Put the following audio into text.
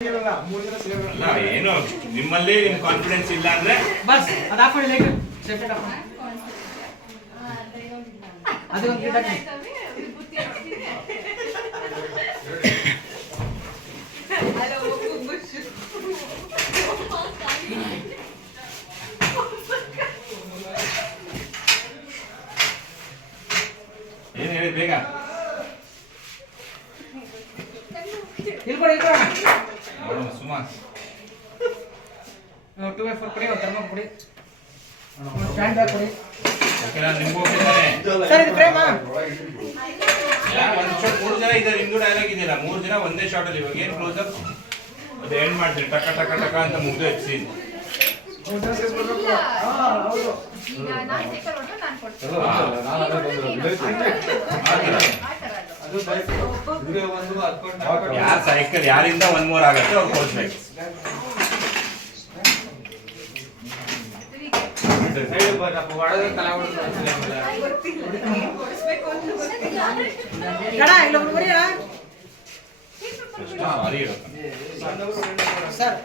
ಏನು ನಿಮ್ಮಲ್ಲಿ ನಿಮ್ ಕಾನ್ಫಿಡೆನ್ಸ್ ಇಲ್ಲ ಅಂದ್ರೆ ಬಸ್ ಅದು ಹಾಕೊಳ್ಳಿ ಲೈಟ್ ಸೆಪರೇಟ್ ಹಾಕೊಳ್ಳಿ ಅದು ಒಂದು ಗಿಡ ಏನು ಹೇಳಿ ಬೇಗ ಇಲ್ಕೊಡಿ ನೋಡೋಣ ಸುಮಾ 2x4 ಕೊಡಿ ಒಂದು ಥರ್ಮೋ ಕೊಡಿ ಸ್ಟ್ಯಾಂಡ್ ಬ್ಯಾಗ್ ಕೊಡಿ ಓಕೆನಾ ನಿಮ್ಗೂ ಓಕೆ ತಾನೆ ಸರ್ ಇದು ಫ್ರೇಮಾ ಒಂದು ಶಾಟ್ 3 ಜನ ಇದ್ದಾರೆ ನಿಮ್ದು ಡೈಲಾಗ್ ಇದೆಯಲ್ಲ 3 ಜನ ಒಂದೇ ಶಾಟ್ ಅಲ್ಲಿ ಇವಾಗ ಏನು ಕ್ಲೋಸ್ ಅಪ್ ಅದು ಎಂಡ್ ಮಾಡ್ತೀರಿ ಟಕ ಟಕ ಟಕ ಅಂತ ಮುಗ್ದು ಸೀನ್ ಯಾರ ಸೈಕಲ್ ಯಾರಿಂದ 1 ಮೋರ್ ಆಗುತ್ತೆ ಅವ್ರು ಕೊಡ್ಬೇಕು ಸಾರಿ ಸರ್